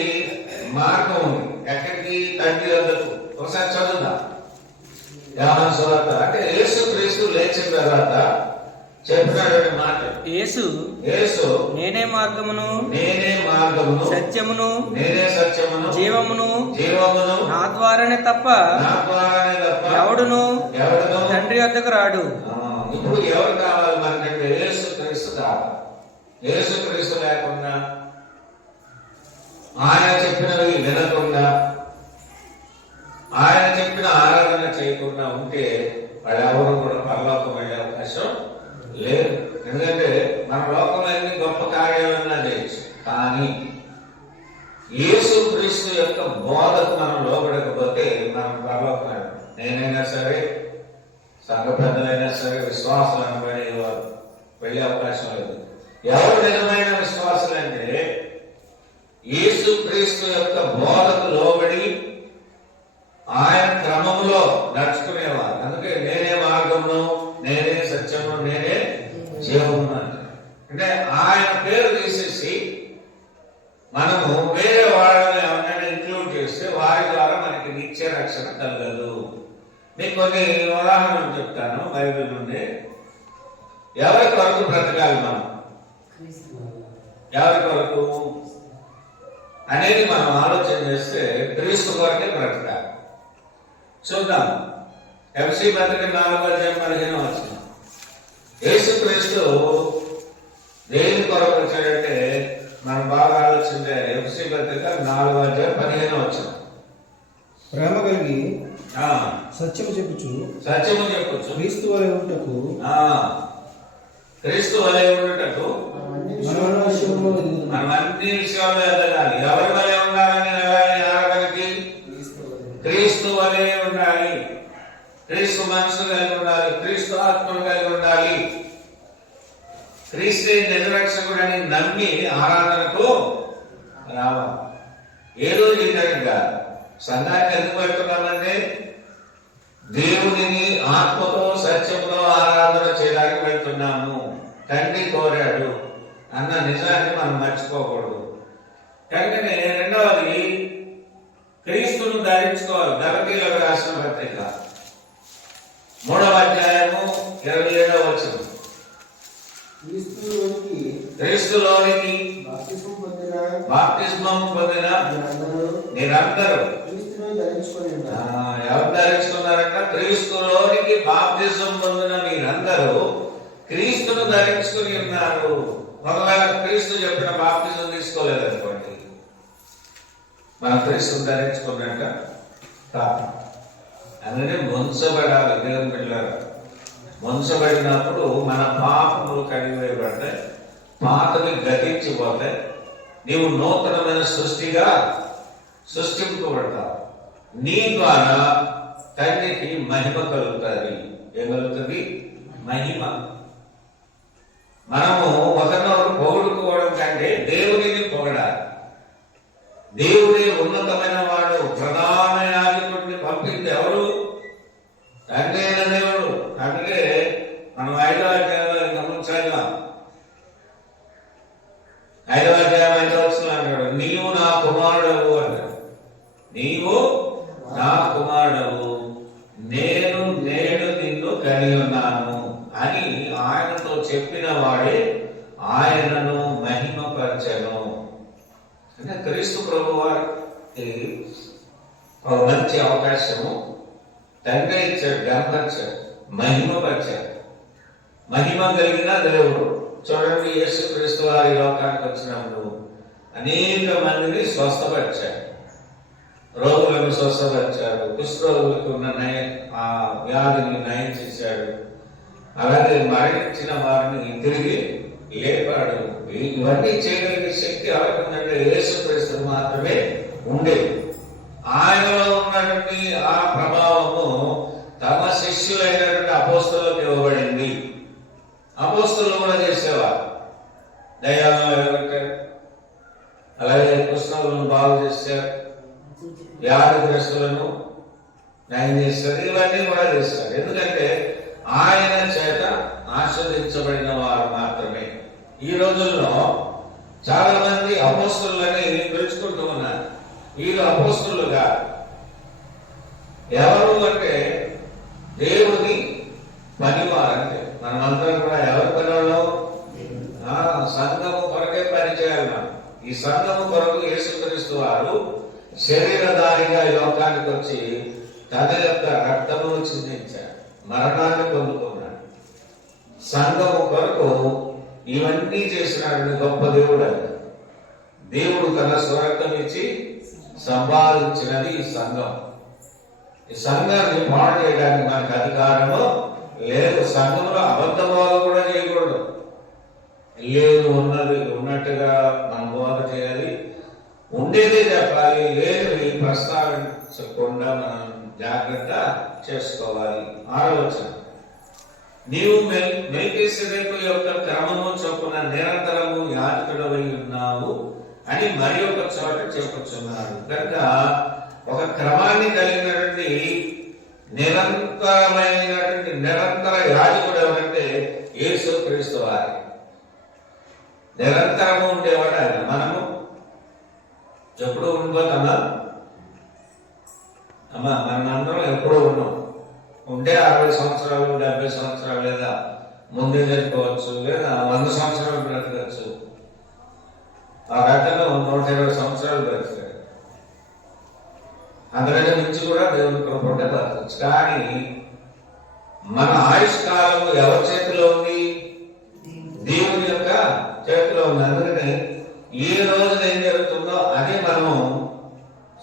మార్గం ఉంది. ఎక్కడికి? తండ్రి వద్దకు. ఒకసారి చదువుదా యోహాను సువార్త. అంటే యేసుక్రీస్తు లేచిన తర్వాత చెప్పినటువంటి మాట, యేసు నేనే మార్గమును, సత్యమును, జీవమును, నా ద్వారానే తప్ప ఎవడును తండ్రి వద్దకు రాడు. ఇప్పుడు ఎవరు కావాలి మనకంటే? యేసుక్రీస్తు కావాలి. యేసుక్రీస్తు లేకుండా, ఆయన చెప్పినవి వినకుండా, ఆయన చెప్పిన ఆరాధన చేయకుండా ఉంటే వాళ్ళెవరు కూడా పరలోకం వెళ్ళే అవకాశం లేదు. ఎందుకంటే మన లోకంలో ఎన్ని గొప్ప కార్యాలన్నా చేయొచ్చు, కానీ యేసుక్రీస్తు యొక్క బోధకు మనం లోబడకపోతే మనం పరలోకం వెళ్ళాం. నేనైనా సరే, సంఘ పెద్దలైనా సరే, విశ్వాసులు అనబడే వారు వెళ్ళే అవకాశం లేదు. ఎవరు నిజమైన విశ్వాసులు అంటే యేసుక్రీస్తు యొక్క బోధకు లోబడి ఆయన క్రమంలో నడుచుకునేవారు. అందుకే నేనే మార్గమును, నేనే సత్యమును, నేనే జీవమును అంటే ఆయన పేరు తీసేసి మనము వేరే వాళ్ళని ఎవరైనా ఇంక్లూడ్ చేస్తే వారి ద్వారా మనకి నిత్య రక్షణ కలగదు. మీకు కొన్ని ఉదాహరణలు చెప్తాను బైబిల్ నుండి. ఎవరి కొరకు బ్రతకాలి మనం, ఎవరి కొరకు అనేది మనం ఆలోచన చేస్తే క్రీస్తు కొరకే బ్రతకాలి. చూద్దాం. ఎఫ్సీ పత్రిక 4వ అధ్యాయం 15వ వచనం. యేసుక్రీస్తు దేని కొరకు వచ్చాడంటే మనం బాగా ఆలోచన. ఎఫ్సీ పత్రిక 4వ అధ్యాయం 15వ వచనం. ప్రేమ కలిగి సత్యము చెప్పుచు క్రీస్తు వలె ఉండుటకు మనం అన్ని విషయాల్లో ఎదగాలి. ఎవరి వలె ఉండాలని ఆరాధనకి? క్రీస్తు వలె ఉండాలి. క్రీస్తు మనసు కలిగి ఉండాలి, క్రీస్తు ఆత్మను కలిగి ఉండాలి. క్రీస్తు నిజరక్షకుడని నమ్మి ఆరాధనకు రావాలి. ఏదో చేయడానికి సంఘానికి ఎందుకు వెళ్తున్నామంటే దేవునిని ఆత్మతో సత్యంతో ఆరాధన చేయడానికి వెళ్తున్నాము. తండ్రి కోరాడు అన్న నిజాన్ని మనం మర్చిపోకూడదు. కనుకనే రెండవది క్రీస్తును ధరించుకోవాలి. గలతీయులకు రాసిన పత్రిక 3వ అధ్యాయము 27వ వచనం. క్రీస్తులోనికి బాప్తిస్మం పొందిన మీరందరూ ఎవరు ధరించుకున్నారంట? క్రీస్తులోనికి బాప్తిజం పొందిన మీరందరూ క్రీస్తును ధరించుకుని ఉన్నారు. ఒకవేళ క్రీస్తు చెప్పిన బాప్తిజం తీసుకోలేదనుకోండి, మనం క్రీస్తును ధరించుకున్నట్ట కాదు. అందుకనే ముంచబడాలి. దేవుని బిడ్డలారా, ముంచబడినప్పుడు మన పాపములు కడిగివేయబడతాయి, పాతవి గతించిపోతాయి, నీవు నూతనమైన సృష్టిగా సృష్టింపబడతావు. నీ ద్వారా తండ్రికి మహిమ కలుగుతుంది. ఏం కలుగుతుంది? మహిమ. మనము ఒకరినొకరు పొగుడుకోవడం కంటే దేవుడిని పొగడాలి. దేవుడే ఉన్నతమైన వాడు. ప్రధాన యాజకుడిని పంపింది ఎవరు? తండ్రి అయిన దేవుడు. అందుకే మనం 5వ అధ్యాయంలో గమనించాలిగా, 5వ అధ్యాయం 5వ వచనం అంటాడు, నీవు నా కుమారుడవు అన్నాడు. నీవు నా కుమారుడవు, నేను నేడు నిన్ను కలిగి ఉన్నాను అని ఆయనతో చెప్పిన వాడే ఆయనను మహిమపరచెను. అంటే క్రీస్తు ప్రభు వారికి ఒక మంచి అవకాశము తండ్రి ఇచ్చాడు, గణపరిచాడు, మహిమపరిచాడు. మహిమ కలిగిన దేవుడు. చూడండి, యేసు క్రీస్తు వారి లోకానికి వచ్చినప్పుడు అనేక మందిని స్వస్థపరిచాడు, రోగులను స్వస్థపరిచాడు, కుష్ఠరోగులకు ఉన్న ఆ వ్యాధిని నయం చేశాడు. అలాగే మరణించిన వారిని తిరిగి లేపాడు. ఇవన్నీ చేయగలిగే శక్తి ఎవరికంటే యేసుక్రీస్తు మాత్రమే ఉండేది. ఆయనలో ఉన్నటువంటి ఆ ప్రభావము తమ శిష్యులైనటువంటి అపోస్తలులకు ఇవ్వబడింది. అపోస్తలు కూడా చేసేవారు. దయాలను వెలగొట్టారు, అలాగే కుష్ఠరోగులను బాగు చేశారు, వ్యాధిగ్రస్తులను నయం చేస్తారు. ఇవన్నీ కూడా చేస్తారు. ఎందుకంటే ఆయన చేత ఆస్వాదించబడిన వారు మాత్రమే. ఈ రోజుల్లో చాలా మంది అపోస్తలులని పిలుచుకుంటూ ఉన్నారు. వీళ్ళు అపోస్తలుగా ఎవరు అంటే దేవుని పనివారంటే. మనమందరం కూడా ఎవరి పనివాళ్ళు? సంఘము కొరకే పని చేయాలి. మనం ఈ సంఘము కొరకు యేసుక్రీస్తు వారు శరీరధారిగా ఈ లోకానికి వచ్చి తన యొక్క రక్తమును చిందించాడు, మరణాన్ని పొందుకున్నాడు. సంఘము కొరకు ఇవన్నీ చేసినాడు గొప్ప దేవుడు అంట. దేవుడు తన స్వరక్తం ఇచ్చి సంపాదించినది ఈ సంఘం. ఈ సంఘాన్ని పాడు చేయడానికి మనకు అధికారము లేదు. సంఘంలో అబద్ధమాలు కూడా చేయకూడదు. లేదు ఉన్నది ఉన్నట్టుగా మనం బోధ చేయాలి, ఉండేదే చెప్పాలి, లేనివి ప్రస్తావించకుండా మనం జాగ్రత్త చేసుకోవాలి. 6వ వచనం, నీవు మెల్కీసెదెకు యొక్క క్రమము చొప్పున నిరంతరము యాజకుడవై ఉన్నావు అని మరి ఒక చోట చెప్పుచున్నాడు. కనుక ఒక క్రమాన్ని కలిగినటువంటి నిరంతర యాజకుడు ఎవరంటే యేసుక్రీస్తు వారి. నిరంతరము ఉండేవాడు ఆయన. మనము ఎప్పుడు ఉండిపోతామా? అమ్మా, మనందరం ఎప్పుడూ ఉన్నాం. ఉంటే 60 సంవత్సరాలు 70 సంవత్సరాలు లేదా ముందే చనిపోవచ్చు, లేదా 100 సంవత్సరాలు బ్రతకచ్చు. ఆ రకంగా 120 సంవత్సరాలు బ్రతకాడు. అందుకంటే నుంచి కూడా దేవుని కృప ఉంటే బ్రతకచ్చు. కానీ మన ఆయుష్ కాలము ఎవరి చేతిలో ఉంది? దేవుని యొక్క చేతిలో ఉంది. అందుకని ఏ రోజున ఏం జరుగుతుందో అదే మనం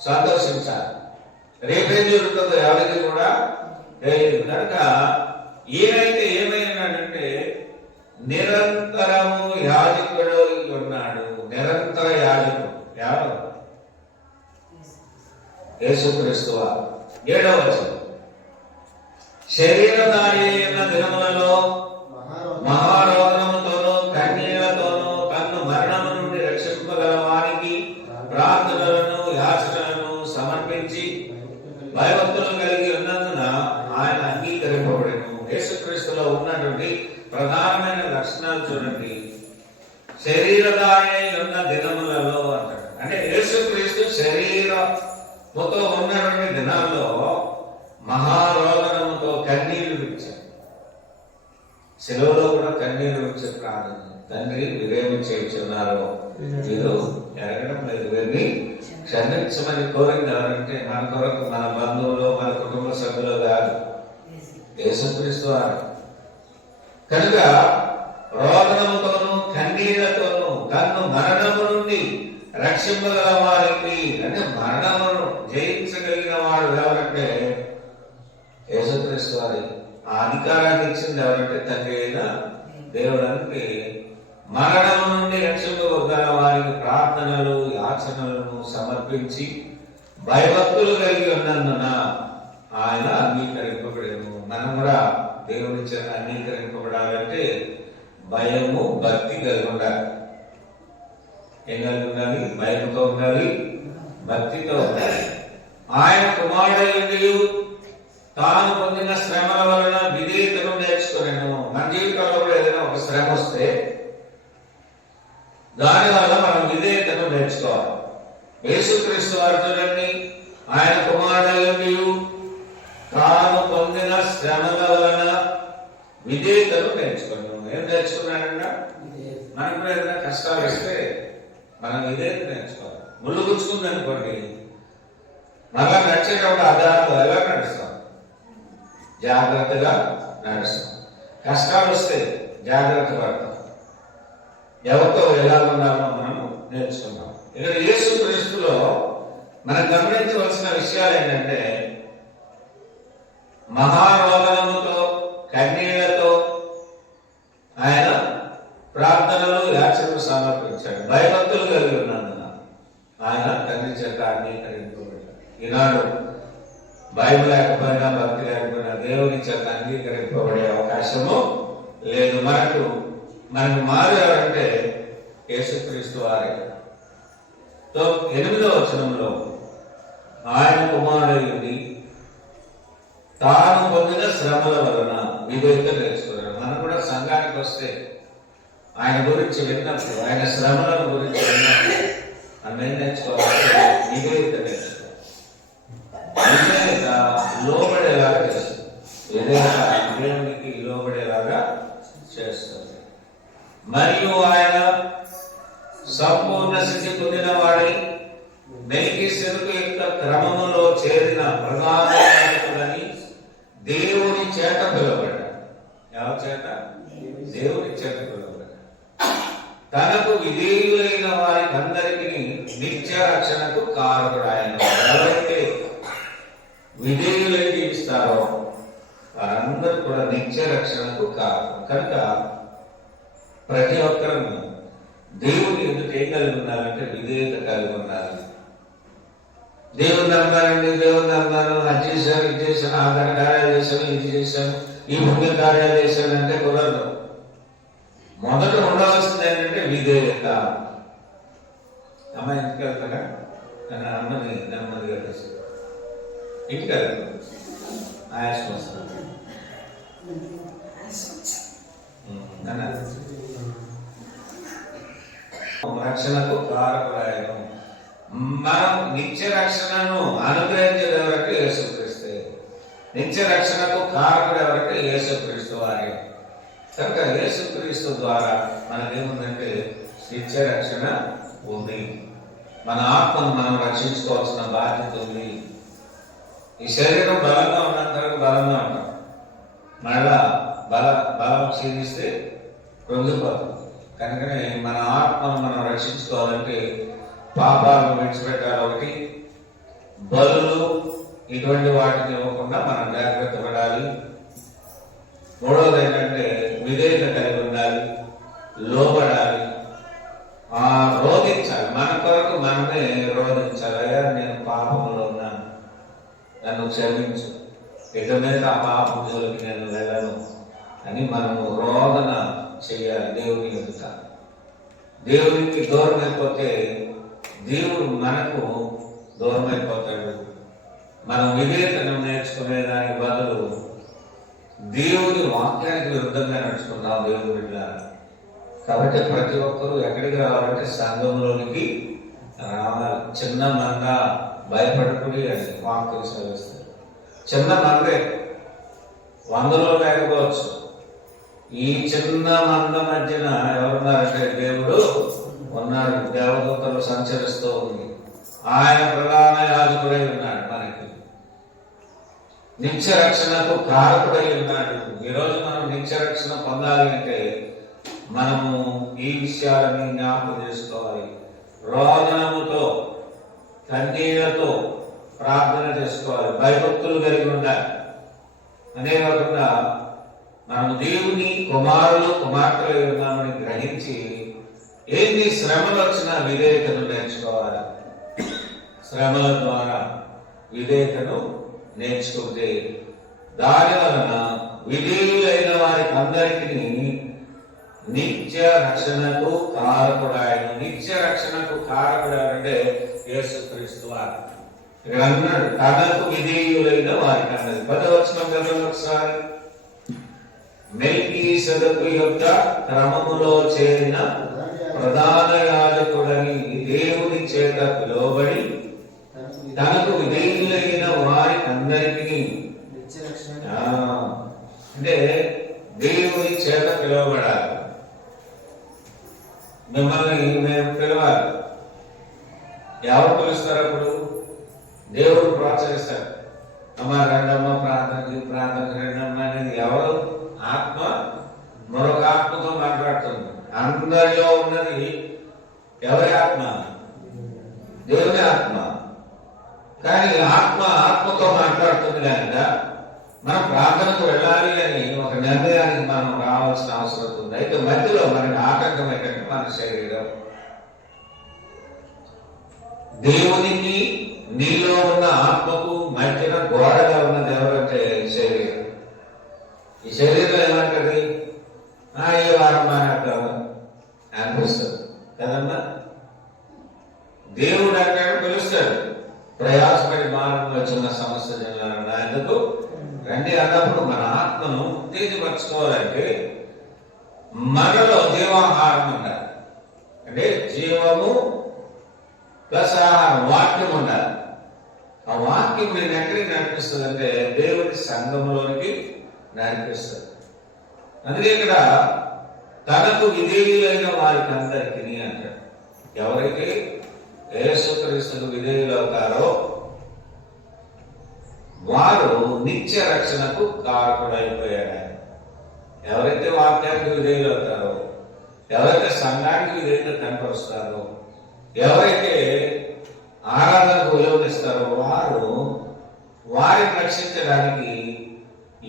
సంతోషించాలి. రేపేం జరుగుతుందో ఎవరికి కూడా తెలియదు. కనుక ఏమైతే ఏమైనాడంటే నిరంతరము యాజకుడు ఉన్నాడు. నిరంతర యాజకుడు ఎవరు? యేసుక్రీస్తు వారు. 7వ వచనం, శరీరధారి అయిన దినములలో మహారోగముతోనూ కన్నీళ్లతోనూ తన్ను మరణము నుండి రక్షింపగల వారికి ప్రార్థనలను యాచనలను సమర్పించి భయభక్తులు కలిగి ఉన్నందున ఆయన అంగీకరింపబడెను. యేసుక్రీస్తులో ఉన్నటువంటి ప్రధానమైన లక్షణాలు చూడండి. శరీరధారి ఉన్న దినములలో అంటాడు. అంటే యేసుక్రీస్తు శరీరముతో ఉన్నటువంటి దినాల్లో మహారోదనముతో కన్నీళ్లు విడిచాడు. తండ్రి వీరేమి చేయించున్నారో వీరు ఎరగడం లేదు. వీరిని క్షమించమని కోరింది ఎవరంటే మన కొరకు, మన బంధువులు, మన కుటుంబ సభ్యులు కాదు, యేసుక్రీస్తు వారు. కనుక రోదనముతోనూ కన్నీళ్లతోనూ తన్ను మరణము నుండి రక్షింపగల వారికి, అంటే మరణమును జయించగలిగిన వాడు ఎవరంటే యేసుక్రీస్తు వారి. ఆ అధికారాన్ని ఇచ్చింది ఎవరంటే తండ్రి అయిన దేవుడానికి. మరణము నుండి రక్షింపగల వారికి ప్రార్థనలు, యాచనలను సమర్పించి భయభక్తులు కలిగి ఉన్నందున ఆయన అంగీకరింపబడేను. మనం కూడా దేవుని చేత అంగీకరింపబడాలంటే భయము, భక్తి కలిగి ఉండాలి. ఏం కలిగి ఉండాలి? భయంతో ఉండాలి, భక్తితో ఉండాలి. ఆయన కుమారుడు తాను పొందిన శ్రమల వలన విధేయతను నేర్చుకున్నాను. మన జీవితంలో కూడా ఏదైనా ఒక శ్రమ వస్తే దానివల్ల మనం విధేయతను నేర్చుకోవాలి. యేసుక్రీస్తు వారు చూడండి, ఆయన కుమారుడు తాను పొందిన శ్రమల వలన విధేయతను నేర్చుకున్నాను. ఏం నేర్చుకున్నాడంట? మనకు కూడా ఏదైనా కష్టాలు వస్తే మనం విధేయత నేర్చుకోవాలి. ముళ్ళు గుచ్చుకుంది అనుకోండి, మళ్ళా నడిచేటప్పుడు ఆధారంలో ఎలా నడుస్తాం? జాగ్రత్తగా నడుస్తాం. కష్టాలు వస్తే జాగ్రత్త పడతాం. ఎవరితో ఎలా ఉండాలో మనం నేర్చుకుంటాం. ఇక్కడ యేసు క్రీస్తులో మనం గమనించవలసిన విషయాలు ఏంటంటే, మహారోదనముతో కన్నీళ్లతో ఆయన ప్రార్థనలు, యాచనలు సమర్పించాడు. భయభక్తులు కలిగి ఉన్నందున ఆయన తండ్రి చేత అంగీకరింపబడ్డాడు. ఈనాడు బైబిల్ లేకపోయినా, భక్తి లేకపోయినా దేవుని చేత అంగీకరింపబడే అవకాశము లేదు. మనకు మారారంటే యేసుక్రీస్తు వారే. 8వ వచనంలో ఆయన కుమారుడి తాను పొందిన శ్రమల వలన విధేయత నేర్చుకున్నాడు. మనం కూడా సంఘానికి వస్తే ఆయన గురించి విన్నప్పుడు, ఆయన శ్రమలను గురించి విన్నప్పుడు మనం ఏం నేర్చుకోవాలి? విధేయత నేర్చుకోవాలి. విధేయత లోబడేలాగా చేస్తుంది. విధేయత దేవునికి లోబడేలాగా చేస్తుంది. మరియు ఆయన సంపూర్ణ స్థితి పొందిన వాడి మెల్కీసెదెకు యొక్క క్రమములో చేరిన ప్రధాన యాజకుడని దేవుని చేత పిలువబడ్డాడు. ఎవరి చేత? దేవుని చేత పిలువబడ్డాడు. తనకు విధేయులైన వారికి అందరికీ నిత్య రక్షణకు కారకుడు ఆయన. ఎవరైతే విధేయులై జీవిస్తారో వారందరూ కూడా నిత్య రక్షణకు కారకుడు. కనుక ప్రతి ఒక్కరూ దేవుని ఎందుకు ఏం కలిగి ఉండాలంటే విధేయత కలిగి ఉండాలి. దేవుని నమ్మానండి, దేవుని నమ్మాను, అది చేశాను, ఇది చేశాను, ఆ కార్యాలు చేశాను, ఇది చేశాను, ఈ పుణ్య కార్యాలు చేశాను అంటే కుదరదు. మొదట ఉండవలసింది ఏంటంటే విధేయత. అమ్మాయి ఇంటికి వెళ్తారా? అమ్మని నెమ్మదిగా చేసి ఇంటికి వెళ్తాను. ఆయాసం వస్తుంది. రక్షణకు కారకుడాయను. మనం నిత్య రక్షణను అనుగ్రహించేది ఎవరంటే యేసుక్రీస్తు. నిత్య రక్షణకు కారకుడు ఎవరంటే యేసుక్రీస్తు వారే. కనుక యేసుక్రీస్తు ద్వారా మనకేముందంటే నిత్య రక్షణ ఉంది. మన ఆత్మను మనం రక్షించుకోవాల్సిన బాధ్యత ఉంది. ఈ శరీరం బలంగా ఉన్నంత వరకు బలంగా ఉంటాం. మళ్ళా బలం క్షీణిస్తే కృంగిపోతాం. కనుకనే మన ఆత్మను మనం రక్షించుకోవాలంటే పాపాలను విడిచిపెట్టాలి. ఒకటి, బలులు ఇటువంటి వాటిని ఇవ్వకుండా మనం జాగ్రత్త పడాలి. మూడవది ఏంటంటే విధేయత కలిగి ఉండాలి, లోబడాలి, రోధించాలి. మన కొరకు మనమే రోధించాలి. అయ్యా నేను పాపంలో ఉన్నాను, నన్ను క్షమించు, ఇక మీద ఆ పాపం జోలికి నేను వెళ్ళను అని మనము రోదన చేయాలి దేవుని ఎదుట. దేవునికి దూరం అయిపోతే దేవుడు మనకు దూరం అయిపోతాడు. మనం విధేయతను నేర్చుకునే దానికి బదులు దేవుని వాక్యానికి విరుద్ధంగా నడుచుకున్నాం దేవుని బిడ్డ. కాబట్టి ప్రతి ఒక్కరూ ఎక్కడికి రావాలంటే సంఘంలోనికి రావాలి. చిన్న మంద భయపడకుడి అని వాక్యం సెలవిస్తారు. చిన్న మందే 100లో లేకపోవచ్చు, ఈ చిన్న మంద మధ్యన ఎవరున్నారంటే దేవుడు ఉన్నారు. దేవదూతలు సంచరిస్తూ ఉంది. ఆయన ప్రధాన యాజకుడై ఉన్నాడు. మనకి నిత్య రక్షణకు కారకుడై ఉన్నాడు. ఈరోజు మనం నిత్య రక్షణ పొందాలి అంటే మనము ఈ విషయాలని జ్ఞాపకం చేసుకోవాలి. రోదనముతో కన్నీళ్లతో ప్రార్థన చేసుకోవాలి. భయభక్తులు కలిగి ఉండాలి. అదే కాకుండా మనం దేవుని కుమారులు కుమార్తెలు ఉన్నామని గ్రహించి ఏంటి శ్రమలు వచ్చిన విధేయతను నేర్చుకోవాలి. శ్రమల ద్వారా విధేయతను నేర్చుకుంటే దాని వలన విధేయులైన వారికి అందరికీ నిత్య రక్షణకు కారకుడాయను. నిత్య రక్షణకు కారకుడాయంటే యేసుక్రీస్తు వారు. ఇక్కడ అన్నాడు తనకు విధేయులైన వారికి అన్నది 10వ వచనం చదవండి ఒకసారి. మెల్కీసెదెకు యొక్క క్రమములో చేరిన ప్రధాన యాజకుడని దేవుని చేత పిలువబడి తనకు విధేయులైన వారికి అందరికీ అంటే దేవుని చేత పిలువబడాలి. మిమ్మల్ని మేము పిలవాలి. ఎవరు పిలుస్తారు? అప్పుడు దేవుడు ప్రోత్సహిస్తాడు. అమ్మ రెండమ్మ ప్రార్థనకి రెండమ్మ అనేది ఎవరు? ఆత్మ మరొక ఆత్మతో మాట్లాడుతుంది. అందరిలో ఉన్నది ఎవరి ఆత్మ? దేవుని ఆత్మ. కానీ ఆత్మతో మాట్లాడుతుంది కనుక మనం ప్రార్థనకు వెళ్ళాలి అని ఒక నిర్ణయానికి మనం రావాల్సిన అవసరం ఉంది. అయితే మధ్యలో మనకి ఆటంకం ఏంటంటే మన శరీరం. దేవునికి నీలో ఉన్న ఆత్మకు మధ్యన గోడగా ఉన్నది ఎవరంటే శరీరం. ఈ శరీరం ఏమంటది? ఏ వారం మానేద్దాము అనిపిస్తుంది కదమ్మా. దేవుడు అంటే పిలుస్తాడు. ప్రయాసపడి మానవ వచ్చిన సమస్య జనాలన్నా ఎందుకు రండి అన్నప్పుడు మన ఆత్మను ఉత్తేజపరచుకోవాలంటే మనలో జీవాహారం ఉండాలి. అంటే జీవము ప్లస్ ఆహారం, వాక్యం ఉండాలి. ఆ వాక్యం నేను ఎక్కడికి నడిపిస్తుంది అంటే దేవుని సంఘంలోనికి నడిపిస్తుంది. అందుకే ఇక్కడ తనకు విధేయులైన వారికి అందరికీ అంటాడు. ఎవరైతే యేసుక్రీస్తుకు విధేయులు అవుతారో వారు నిత్య రక్షణకు కారకుడైపోయాడు. ఎవరైతే వాక్యానికి విధేయులు అవుతారో, ఎవరైతే సంఘానికి విధేయత కనపరుస్తారో, ఎవరైతే ఆరాధనకు విలువనిస్తారో వారిని రక్షించడానికి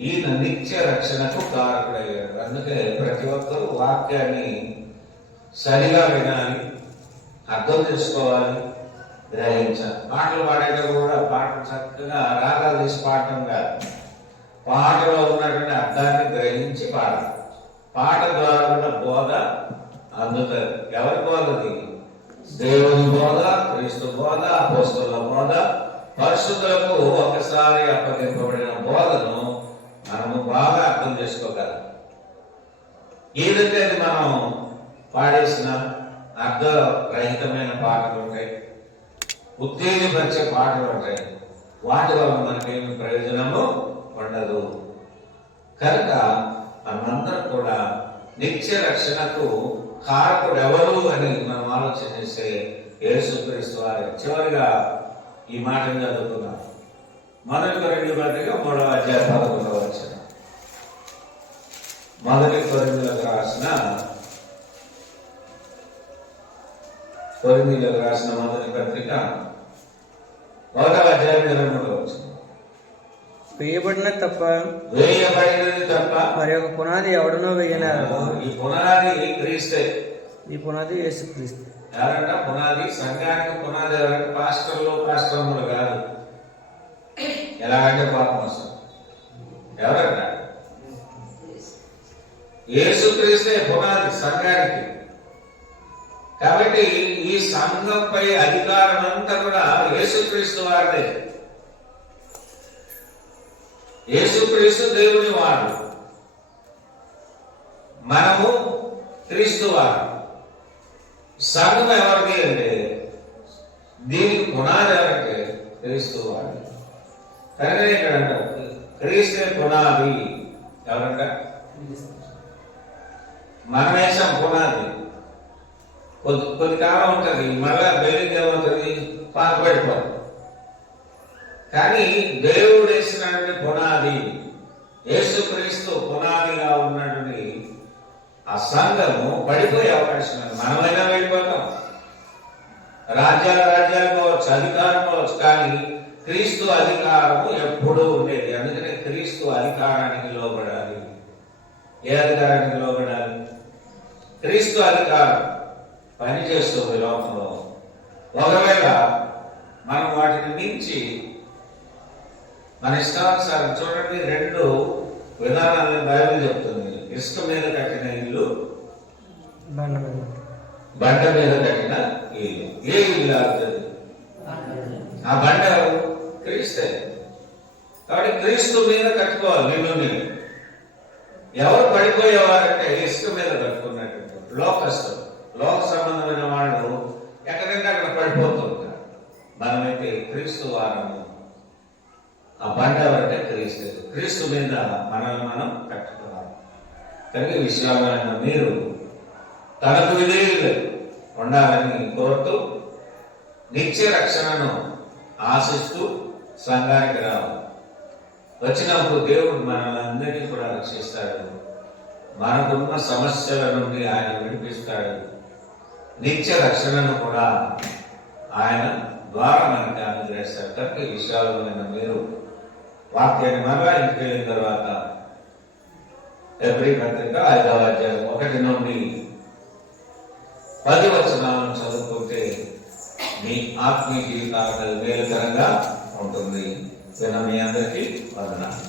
ఈయన నిత్య రక్షణకు కారకుడయ్యాడు. అందుకే ప్రతి ఒక్కరూ వాక్యాన్ని సరిగా వినాలి, అర్థం చేసుకోవాలి, గ్రహించాలి. పాటలు పాడేటప్పుడు కూడా పాటలు చక్కగా రాగాలు తీసి పాడటం కాదు, పాటలో ఉన్నటువంటి అర్థాన్ని గ్రహించి పాడాలి. పాట ద్వారా కూడా బోధ అందుతుంది. ఎవరి బోధది? దేవుని బోధ, క్రీస్తు బోధ, అపోస్తలుల బోధ, పరిశుద్ధులకు ఒకసారి అప్పగింపబడిన బోధను మనము బాగా అర్థం చేసుకోగలం. ఏదైతే అది మనం పాడేసిన అర్థరహితమైన పాటలు ఉంటాయి, ఉత్తేజపరిచే పాటలు ఉంటాయి, వాటి వల్ల మనకేమి ప్రయోజనము ఉండదు. కనుక మనమందరం కూడా నిత్య రక్షణకు కారకుడు ఎవరు అని మనం ఆలోచన చేస్తే యేసుక్రీస్తు వారు. చివరిగా ఈ మాటను చదువుతున్నాం. మొదటి కొరింథీయులకు పత్రిక 3వ అధ్యాయం 11వ వచనం. మొదటి కొరింథీయులకు రాసిన మొదటి పత్రిక 1వ అధ్యాయం 23వ వచనం. వేయబడినది తప్ప మరి ఒక పునాది ఎవడనో వేయలేరు. ఈ పునాది క్రీస్తే. ఈ పునాది యేసుక్రీస్తు. ఎవరంట పునాది? సంఘానికి పునాది ఎవరంటే పాస్టర్లు కాదు. ఎలాగంటే పాపం వస్తుంది. ఎవరంట? యేసుక్రీస్తే పునాది సంఘానికి. కాబట్టి ఈ సంఘంపై అధికారం అంతా కూడా యేసుక్రీస్తు వారిదే. యేసుక్రీస్తు దేవుని వాడు, మనము క్రీస్తు వారు. సంఘం ఎవరిది అంటే దీనికి పునాది ఎవరంటే క్రీస్తు వాడు. కనుక ఇక్కడ అంటారు క్రీస్తే పునాది. ఎవరంట? మన వేషం పునాది కొద్ది కాలం ఉంటుంది, మళ్ళా బిల్డింగ్ ఏమవుతుంది, పాతపడిపోతుంది. కానీ దేవుడు వేసినటువంటి పునాది, యేసుక్రీస్తు పునాదిగా ఉన్నటువంటి ఆ సంఘము పడిపోయే అవకాశం లేదు. మనమైనా వెళ్ళిపోతాం, రాజ్యాలు కావచ్చు, అధికారం కావచ్చు, కానీ క్రీస్తు అధికారము ఎప్పుడూ ఉండేది. అందుకనే క్రీస్తు అధికారానికి లోబడాలి. ఏ అధికారానికి లోబడాలి? క్రీస్తు అధికారం పనిచేస్తుంది లోకంలో. ఒకవేళ మనం వాటిని మించి మన ఇష్టానుసారం, చూడండి, 2 విధానాలను బైబిల్ చెప్తుంది. ఇసుక మీద కట్టిన ఇల్లు, బండ మీద కట్టిన ఇల్లు. ఏ ఇల్లు అవుతుంది? ఆ బండ క్రీస్తే. కాబట్టి క్రీస్తు మీద కట్టుకోవాలి నిన్ను. ఎవరు పడిపోయేవారంటే ఇసుక మీద కట్టుకున్నట్టు లోకస్తులు, లోక సంబంధమైన వాళ్ళు ఎక్కడంటే అక్కడ పడిపోతుంటారు. మనమైతే క్రీస్తు వారము. ఆ బండ ఎవరంటే క్రీస్తు. క్రీస్తు మీద మనల్ని మనం కట్టుకోవాలి. కనుక ఈ విషయాలైన మీరు తనకు విధేయులు ఉండాలని కోరుతూ నిత్య రక్షణను ఆశిస్తూ సంఘానికి రావాలి. వచ్చినప్పుడు దేవుడు మనల్ని అందరినీ కూడా రక్షిస్తాడు. మనకున్న సమస్యల నుండి ఆయన విడిపిస్తాడు. నిత్య రక్షణను కూడా ఆయన ద్వారా మనకి అనుగ్రహిస్తాడు. కనుక ఈ విషయాలైన మీరు వాక్యాన్ని మరలా ఇంటికి వెళ్ళిన తర్వాత హెబ్రీ పత్రిక 5వ అధ్యాయం 1 నుండి 10 వచనాలను చదువుకుంటే మీ ఆత్మీయ జీవితాలకు మేలుకరంగా ఉంటుంది. మీ అందరికీ వందనాలు.